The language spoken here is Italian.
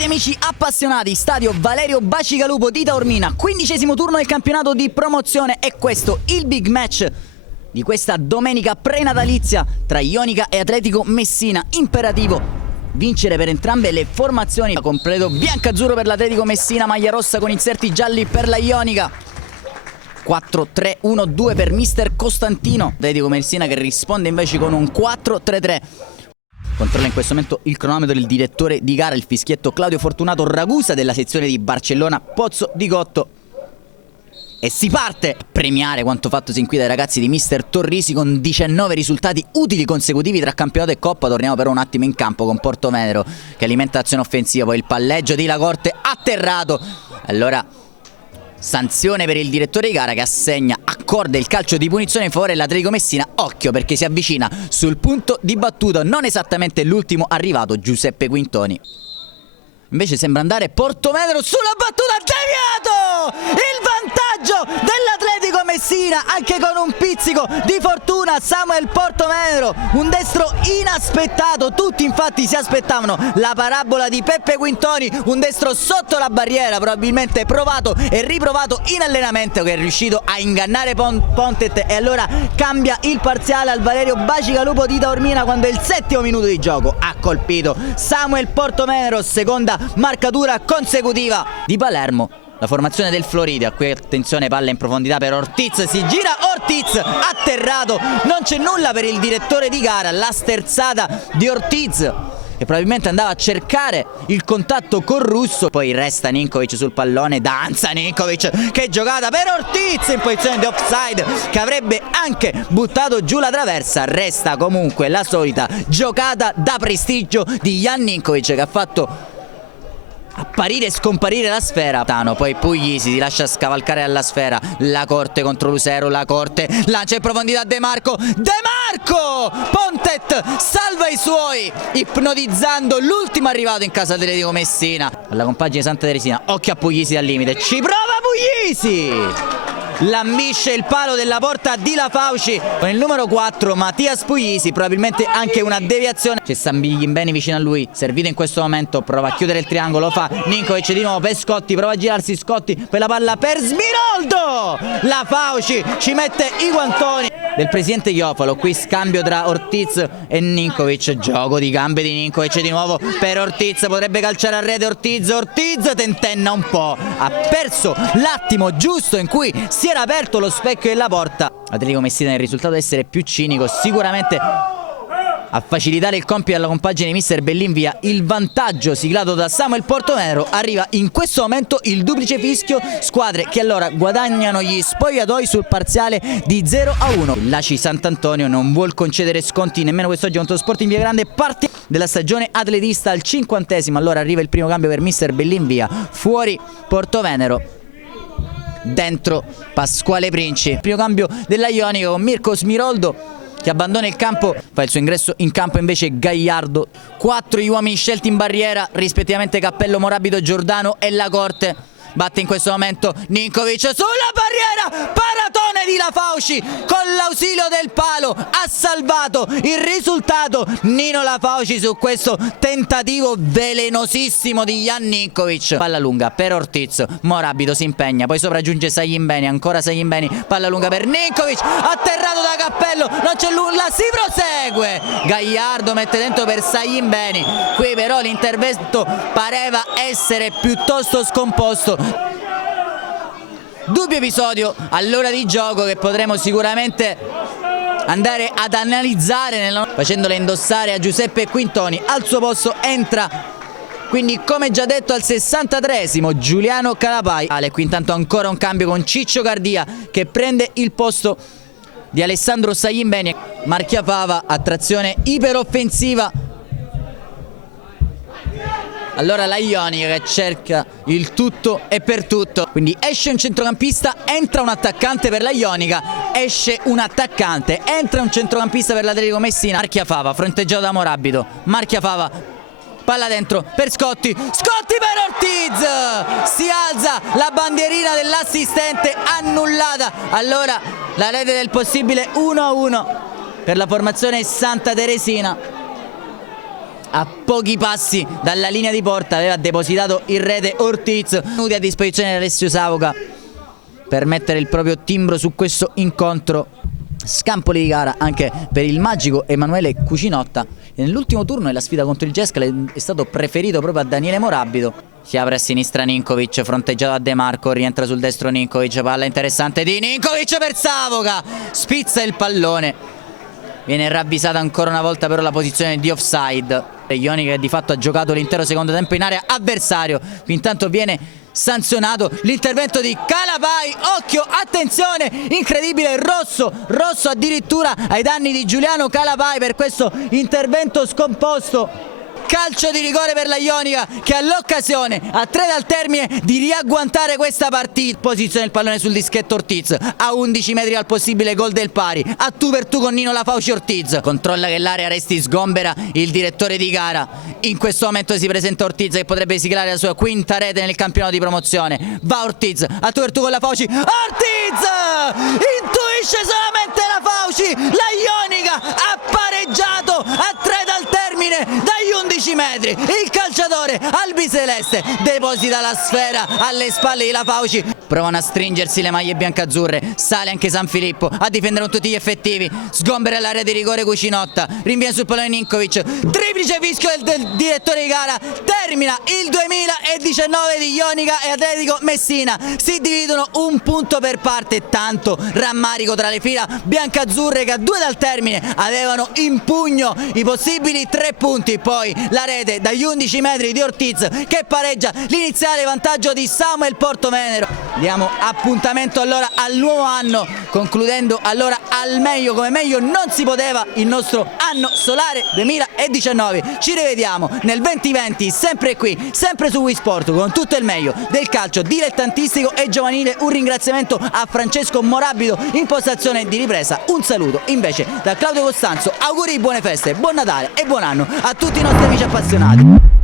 Bentrovati amici appassionati, stadio Valerio Bacigalupo di Taormina, 15° turno del campionato di promozione e questo il big match di questa domenica prenatalizia tra Ionica e Atletico Messina. Imperativo vincere per entrambe le formazioni. Completo biancazzurro per l'Atletico Messina, maglia rossa con inserti gialli per la Ionica. 4-3-1-2 per mister Costantino. Atletico Messina che risponde invece con un 4-3-3. Controlla in questo momento il cronometro il direttore di gara, il fischietto Claudio Fortunato Ragusa della sezione di Barcellona Pozzo di Gotto. E si parte a premiare quanto fatto sin qui dai ragazzi di mister Torrisi con 19 risultati utili consecutivi tra campionato e coppa. Torniamo però un attimo in campo con Portovenere che alimenta l'azione offensiva, poi il palleggio di Lacorte atterrato. Allora sanzione per il direttore di gara che assegna accorda il calcio di punizione in favore dell'Atletico Messina. Occhio perché si avvicina sul punto di battuta non esattamente l'ultimo arrivato, Giuseppe Quintoni. Invece sembra andare Portovenere sulla battuta, deviato! Il vantaggio dell'Atletico Messina anche con un pizzico di fortuna. Samuel Portovenere, un destro inaspettato, tutti infatti si aspettavano la parabola di Peppe Quintoni, un destro sotto la barriera probabilmente provato e riprovato in allenamento che è riuscito a ingannare Pontet e allora cambia il parziale al Valerio Bacigalupo di Taormina quando è il 7° minuto di gioco. Ha colpito Samuel Portovenere, seconda marcatura consecutiva di Palermo. La formazione del Florida, qui attenzione, palla in profondità per Ortiz, si gira Ortiz, atterrato, non c'è nulla per il direttore di gara, la sterzata di Ortiz che probabilmente andava a cercare il contatto con Russo, poi resta Ninkovic sul pallone, danza Ninkovic, che giocata per Ortiz in posizione di offside che avrebbe anche buttato giù la traversa. Resta comunque la solita giocata da prestigio di Jan Ninkovic che ha fatto apparire e scomparire la sfera. Poi Puglisi si lascia scavalcare alla sfera, Lacorte contro Lucero, Lacorte lancia in profondità De Marco, Pontet salva i suoi ipnotizzando l'ultimo arrivato in casa Atletico Messina. Alla compagine Santa Teresina, occhio a Puglisi al limite, ci prova Puglisi, lambisce il palo della porta di La Fauci con il numero 4 Mattias Puglisi, probabilmente anche una deviazione. C'è Sambiglimbeni vicino a lui, servito in questo momento, prova a chiudere il triangolo, lo fa Ninkovic di nuovo per Scotti, prova a girarsi Scotti per la palla per Smiroldo. La Fauci ci mette i guantoni del presidente Iofalo, qui scambio tra Ortiz e Ninkovic, gioco di gambe di Ninkovic di nuovo per Ortiz, potrebbe calciare a rete Ortiz tentenna un po', ha perso l'attimo giusto in cui si era aperto lo specchio della porta. Atletico Messina, il risultato essere più cinico sicuramente a facilitare il compito alla compagine di mister Bellinvia. Il vantaggio siglato da Samuel Portovenere, arriva in questo momento il duplice fischio, squadre che allora guadagnano gli spogliatoi sul parziale di 0-1. L'Aci Sant'Antonio non vuol concedere sconti nemmeno quest'oggi contro lo Sporting Via Grande, parte della stagione atletista al 50°, allora arriva il primo cambio per mister Bellinvia, fuori Portovenere, dentro Pasquale Princi. Primo cambio della Ionica con Mirko Smiroldo che abbandona il campo, fa il suo ingresso in campo invece Gagliardo. 4 gli uomini scelti in barriera, rispettivamente Cappello, Morabito, Giordano e Lacorte. Batte in questo momento Ninkovic sulla barriera, paratone di La Fauci con l'ausilio del palo, ha salvato il risultato Nino La Fauci su questo tentativo velenosissimo di Jan Ninkovic. Palla lunga per Ortiz, Morabito si impegna, poi sopraggiunge Saglimbeni, ancora Saglimbeni, palla lunga per Ninkovic, atterrato da Cappello, non c'è nulla, si prosegue, Gagliardo mette dentro per Saglimbeni, qui però l'intervento pareva essere piuttosto scomposto. Dubbio episodio all'ora di gioco che potremo sicuramente andare ad analizzare facendole indossare a Giuseppe Quintoni. Al suo posto entra quindi, come già detto, al 63° Giuliano Calapai. Qui intanto ancora un cambio con Ciccio Cardia che prende il posto di Alessandro Saglimbeni. Marchiafava a trazione iperoffensiva. Allora la Ionica che cerca il tutto e per tutto, quindi esce un centrocampista, entra un attaccante per la Ionica, esce un attaccante, entra un centrocampista per l'Atletico Messina. Marchiafava fronteggiato da Morabito, Marchiafava, palla dentro per Scotti, Scotti per Ortiz, si alza la bandierina dell'assistente, annullata. Allora la rete del possibile 1-1 per la formazione Santa Teresina. a pochi passi dalla linea di porta aveva depositato in rete Ortiz. Minuti a disposizione di Alessio Savoca per mettere il proprio timbro su questo incontro. Scampoli di gara anche per il magico Emanuele Cucinotta. Nell'ultimo turno della sfida contro il Geskele è stato preferito proprio a Daniele Morabito. Si apre a sinistra Ninkovic, fronteggiato da De Marco, rientra sul destro Ninkovic, palla interessante di Ninkovic per Savoca, spizza il pallone. Viene ravvisata ancora una volta però la posizione di offside. Ionica che di fatto ha giocato l'intero secondo tempo in area avversario. Intanto viene sanzionato l'intervento di Calapai. Occhio, attenzione, incredibile, rosso addirittura ai danni di Giuliano Calapai per questo intervento scomposto. Calcio di rigore per la Ionica che ha l'occasione a 3 dal termine di riagguantare questa partita. Posiziona il pallone sul dischetto Ortiz a 11 metri dal possibile gol del pari, a tu per tu con Nino Lafauci. Ortiz controlla che l'area resti sgombera il direttore di gara. In questo momento si presenta Ortiz che potrebbe siglare la sua quinta rete nel campionato di promozione. Va Ortiz a tu per tu con Lafauci. Ortiz intuisce solamente Lafauci, la Ionica ha pareggiato a 3 dal termine dagli 11 metri. Il calciatore albiceleste deposita la sfera alle spalle di Lafauci. Provano a stringersi le maglie biancazzurre. Sale anche San Filippo a difendere con tutti gli effettivi. Sgombera l'area di rigore Cucinotta. Rinvia sul pallone Ninkovic. Triplice fischio del direttore di gara. Termina il 2019 di Ionica e Atletico Messina. Si dividono un punto per parte. Tanto rammarico tra le fila biancazzurre che a 2 dal termine avevano in pugno i possibili 3 punti. Poi la rete dagli 11 metri di Ortiz che pareggia l'iniziale vantaggio di Samuel Portovenero. Diamo appuntamento allora al nuovo anno, concludendo allora al meglio, come meglio non si poteva, il nostro anno solare 2019. Ci rivediamo nel 2020 sempre qui, sempre su Wii Sport, con tutto il meglio del calcio dilettantistico e giovanile. Un ringraziamento a Francesco Morabito in postazione di ripresa. Un saluto invece da Claudio Costanzo. Auguri di buone feste, buon Natale e buon anno a tutti i nostri amici appassionati.